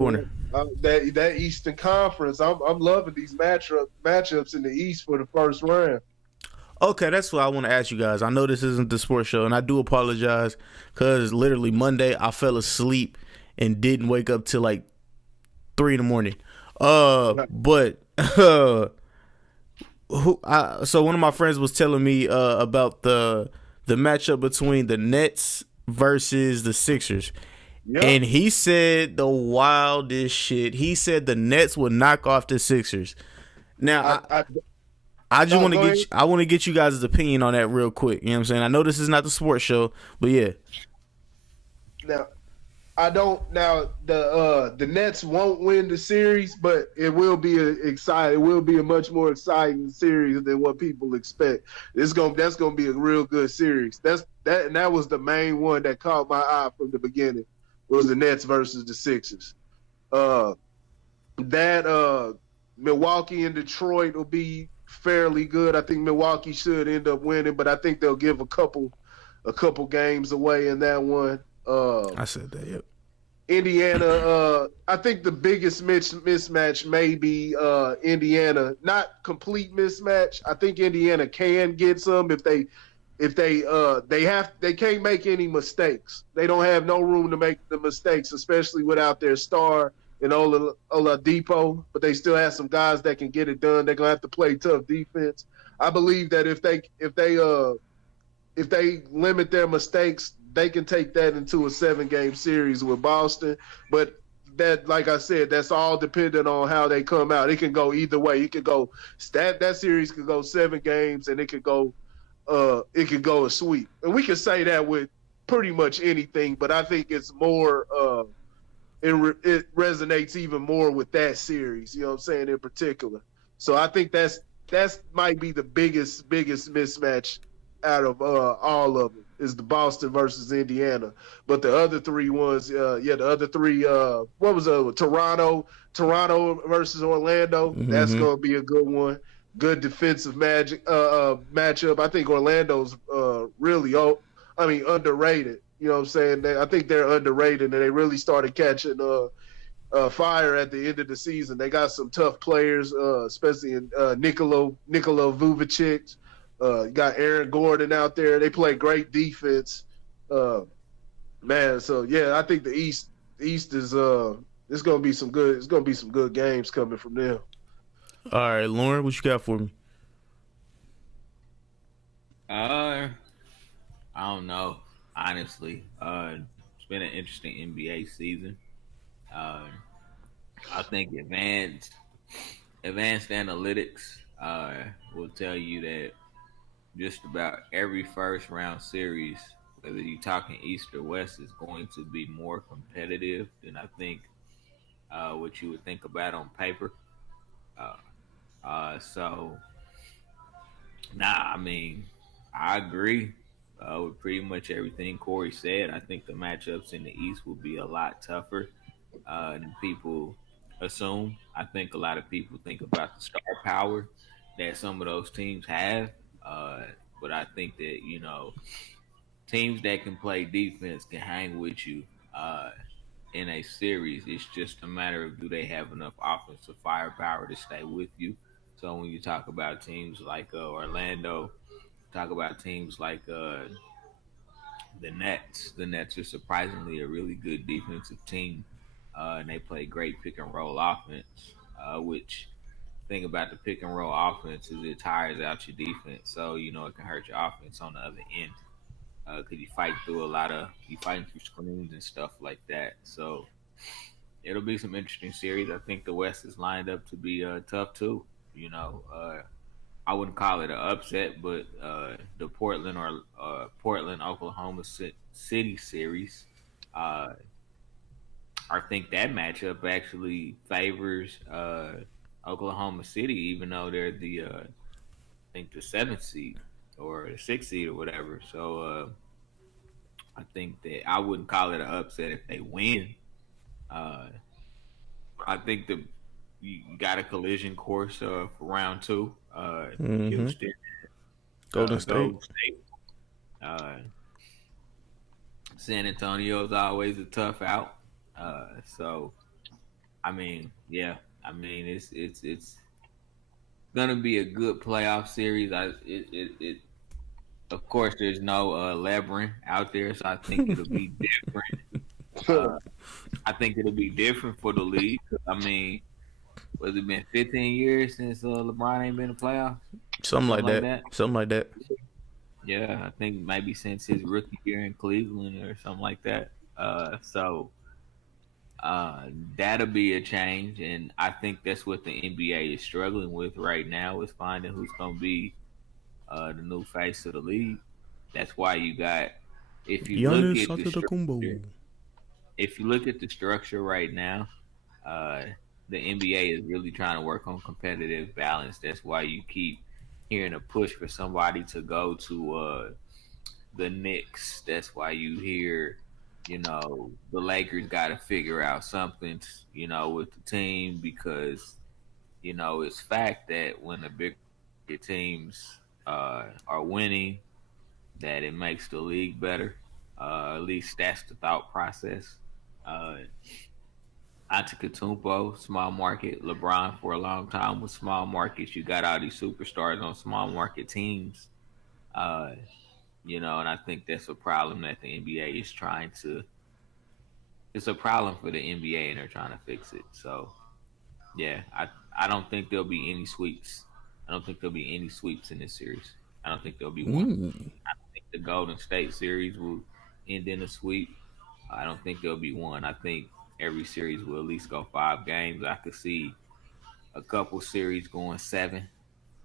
corner. That Eastern Conference. I'm loving these matchups in the East for the first round. Okay, that's what I want to ask you guys. I know this isn't the sports show, and I do apologize because literally Monday I fell asleep and didn't wake up till like 3 in the morning. But so one of my friends was telling me about the matchup between the Nets versus the Sixers. Yep. And he said the wildest shit. He said the Nets would knock off the Sixers. Now, I, I I just no, want to go ahead. get you guys' opinion on that real quick. You know what I'm saying? I know this is not the sports show, but yeah. Now I don't. Now the Nets won't win the series, but it will be exciting. It will be a much more exciting series than what people expect. That's gonna be a real good series. That was the main one that caught my eye from the beginning. Was the Nets versus the Sixers. Uh, that Milwaukee and Detroit will be fairly good. I think Milwaukee should end up winning, but I think they'll give a couple games away in that one. I said that. Yep. Indiana, I think the biggest mismatch may be Indiana. Not complete mismatch. I think Indiana can get some if they can't make any mistakes. They don't have no room to make the mistakes, especially without their star and Oladipo. But they still have some guys that can get it done. They're gonna have to play tough defense. I believe that if they limit their mistakes, they can take that into a 7-game series with Boston. But that, like I said, that's all dependent on how they come out. It can go either way. It could go that series could go 7 games, and it could go a sweep. And we can say that with pretty much anything. But I think it's more. It resonates even more with that series. You know what I'm saying, in particular. So I think that's might be the biggest mismatch out of all of them is the Boston versus Indiana. But the other three ones, the other three, what was Toronto versus Orlando. That's Mm-hmm. going to be a good one. Good defensive matchup. I think Orlando's really, underrated. You know what I'm saying? I think they're underrated, and they really started catching fire at the end of the season. They got some tough players, especially in Nikola Vucevic. You got Aaron Gordon out there. They play great defense, man. So yeah, I think the East is it's gonna be some good. It's gonna be some good games coming from them. All right, Lauren, what you got for me? Uh, I don't know. Honestly, it's been an interesting NBA season. Uh, I think advanced analytics will tell you that just about every first round series, whether you're talking East or West, is going to be more competitive than I think what you would think about on paper. Uh, so, I mean, I agree with pretty much everything Corey said. I think the matchups in the East will be a lot tougher than people assume. I think a lot of people think about the star power that some of those teams have. Uh, but I think that, teams that can play defense can hang with you in a series. It's just a matter of do they have enough offensive firepower to stay with you. So when you talk about teams like Orlando, talk about teams like the Nets. The Nets are surprisingly a really good defensive team, and they play great pick and roll offense. Which thing about the pick and roll offense is it tires out your defense, so it can hurt your offense on the other end. Because you fighting through screens and stuff like that. So it'll be some interesting series. I think the West is lined up to be tough too. I wouldn't call it an upset, but the Portland Oklahoma City series, uh, I think that matchup actually favors Oklahoma City, even though they're I think the 7th seed or the 6th seed or whatever. So I think that I wouldn't call it an upset if they win. Uh, I think you got a collision course for round two. Mm-hmm. Houston, Golden State. Golden State. Uh, San Antonio is always a tough out. So I mean, yeah. I mean, it's gonna be a good playoff series. Of course, there's no Lebron out there, so I think it'll be different. Uh, I think it'll be different for the league. I mean, was it been 15 years since LeBron ain't been in the playoffs? Something like Something like that. that. Something like that. Yeah, I think maybe since his rookie year in Cleveland or something like that. So uh, that'll be a change, and I think that's what the NBA is struggling with right now is finding who's going to be the new face of the league. That's why you got, if you look Giannis at the structure, Antetokounmpo. if you look at the structure right now, uh, the NBA is really trying to work on competitive balance. That's why you keep hearing a push for somebody to go to the Knicks. That's why you hear, the Lakers got to figure out something, with the team because, it's fact that when the big teams are winning, that it makes the league better. At least that's the thought process. Uh, Antetokounmpo, small market. LeBron for a long time was small markets. You got all these superstars on small market teams. Uh, and I think that's a problem that the NBA is trying to. It's a problem for the NBA, and they're trying to fix it. So, yeah, I don't think there'll be any sweeps. I don't think there'll be any sweeps in this series. I don't think there'll be one. Ooh. I think the Golden State series will end in a sweep. I don't think there'll be one. I think every series will at least go 5 games. I could see a couple series going 7.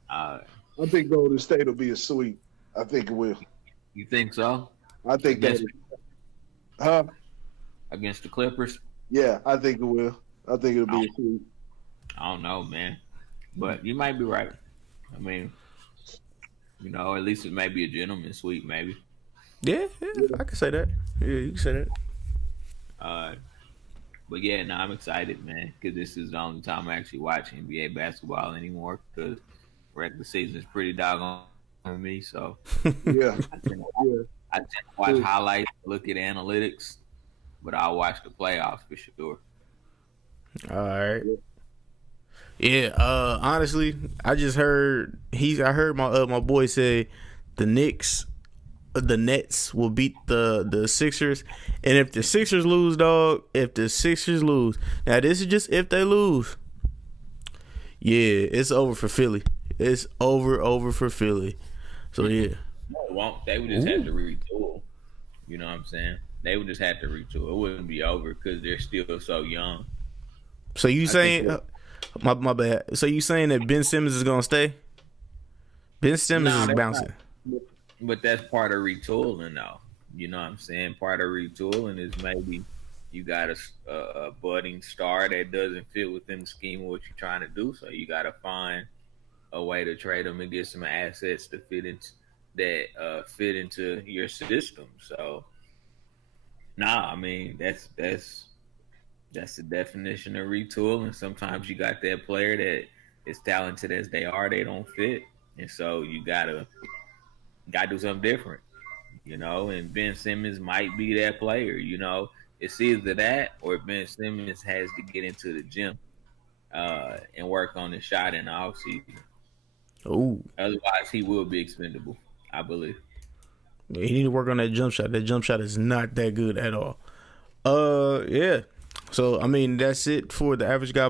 Uh, I think Golden State will be a sweep. I think it will. you think so? I think that. Against Huh? against the Clippers? Yeah, I think it will. I think it'll I be don't, a sweep. I don't know, man. But you might be right. I mean, at least it may be a gentleman's sweep, maybe. Yeah, I can say that. Yeah, you can say that. Uh, but yeah, no, I'm excited, man, because this is the only time I actually watch NBA basketball anymore. Because regular season is pretty doggone for me, so Yeah, I tend to, yeah. I tend to watch highlights, look at analytics, but I'll watch the playoffs for sure. All right. Yeah. Honestly, I heard my boy say the Knicks, the Nets will beat the Sixers, and if the Sixers lose, dog, now this is just if they lose. Yeah, it's over for Philly. It's over for Philly. So yeah. No, it won't. They would just have to retool. You know what I'm saying? They would just have to retool. It wouldn't be over because they're still so young. So you I think saying my bad? So you saying that Ben Simmons is gonna stay? Ben Simmons no, is that's bouncing. not. But that's part of retooling, though. You know what I'm saying? Part of retooling is maybe you got a budding star that doesn't fit within the scheme of what you're trying to do. So you got to find a way to trade them and get some assets to fit into your system. So, nah, I mean that's the definition of retool. And sometimes you got that player that is talented as they are, they don't fit, and so you gotta do something different. And Ben Simmons might be that player. It's either that or Ben Simmons has to get into the gym and work on his shot in the offseason. Oh, Otherwise, he will be expendable, I believe. yeah, he need to work on that jump shot. That jump shot is not that good at all. Yeah. So I mean, that's it for the average guy.